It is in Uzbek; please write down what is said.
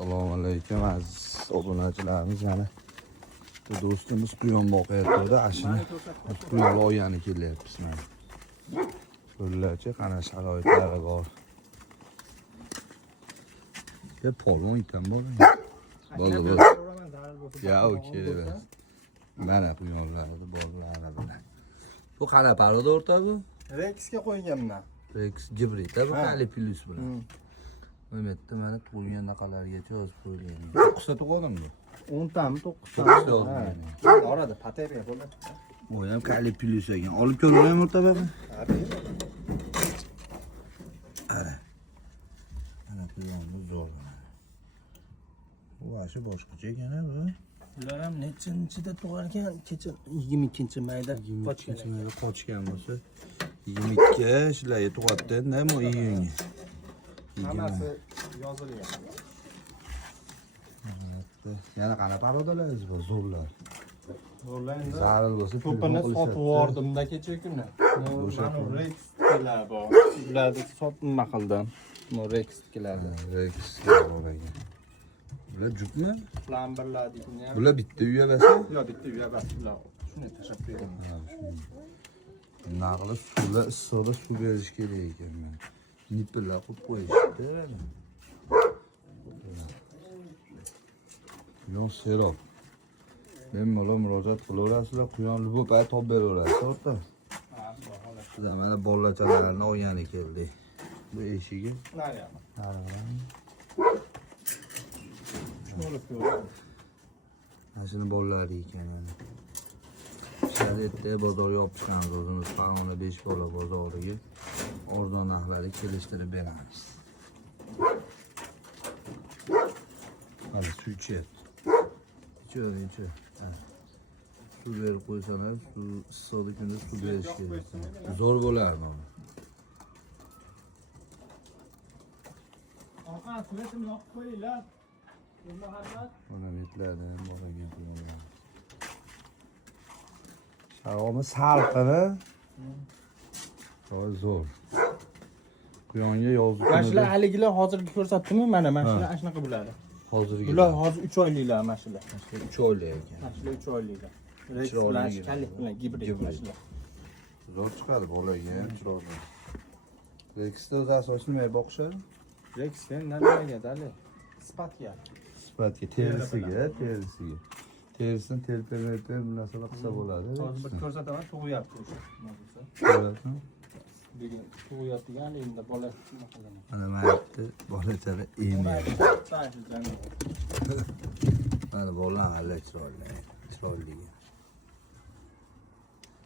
Assalomu alaykum aziz obunachilarimiz. Yana do'stimiz quyon boqayapti. Ashini quyon oyani kelyapmiz mana. Ko'rlarchi qana sharoitlari bor. Deb polvon ekan bo'ldi. Bo'ldi. Ya okey. Mana quyonlarni borlari bilan. Bu qana paroda o'rta bu? Rexga qo'yganman. Rex gibrid, bu qali plus bilan. O'ymetda mana tug'ilgan naqalargacha yozib qo'yilgan. 9 ta tug'ilganmi? 10 tami 9 ta. Orada paterga bo'ldi. Bu ham qali plus ekan. Olib ko'raman o'rtabaqa. Ana. Mana quyonni zo'r. Bu ashi boshqacha ekan bu. Ular ham nechinchida tug'ilgan? Kecha 22-mayda qochgan bo'lsa 22 shularga tug'atdi, nima iyunga. Hammasi yozilgan. Yana qana parodalarimiz bor, zo'rlar. Zo'rlar endi zarur bo'lsa ko'pini sotib yubordimda kecha kuni. O'sha Rex kelar bor. Ularni sotib nima qildim? Bu Rex kelardi. Rex bo'lgan. Bular jupmi? Lamberlar deydi. Bular bitta uyalasa? Yo'q, bitta uyalasa. Bular shuni tashab qo'ydim. Naqli suvlar issiqda suv berish kerak ekan men. Nipillar qo'yib qo'yishdi. Quyon serob. Bemalol murojaat qilaverasizlar, quyonni bu payt topib beraverasiz, o'rta. Sizlar mana bolachalarni o'yani keldi. Bu eshigi. Mana shuni bolalari ekan. Sharitda bozor yopishgan o'zimiz Farg'ona 5 bola bozoriga arzon narxlarga kelishtirib beramiz. Hadi suv ichyapti. Ichur. Suv berib qo'ysalar, suv issiqda kunda suv berish kerak. Zo'r bo'lardi uni. Oqa, suvetini yoqib qo'yinglar. Mana metlardan bor ekan quyonlar. Sharog'imiz salqini. Zo'r. Quyonga yozib. Mana shular haligilar hozirgi ko'rsatdimmi? Mana shular shunaqa bo'ladi. Hozirgi. Bular hozir 3 oyliklar mana shular. 3 oylik ekan. Mana shular 3 oyliklar. Rex bilan shikalik bilan gibrid mana shular. Zo'r chiqadi bolaga ham chiroyli. Rexda o'zi asosini boqishadi. Rex nimaga dali? Sifatga. Terisiga. Terisini telpirib bu narsalar qilsa bo'ladi. Hozir bir ko'rsataman, tug'yapti o'sha. Ko'ryapsizmi? Degan tug'yaptigan endi bola nima qilaman. Mana maytni bolachalar emlaydi. Mana bolalar hali chiroyli.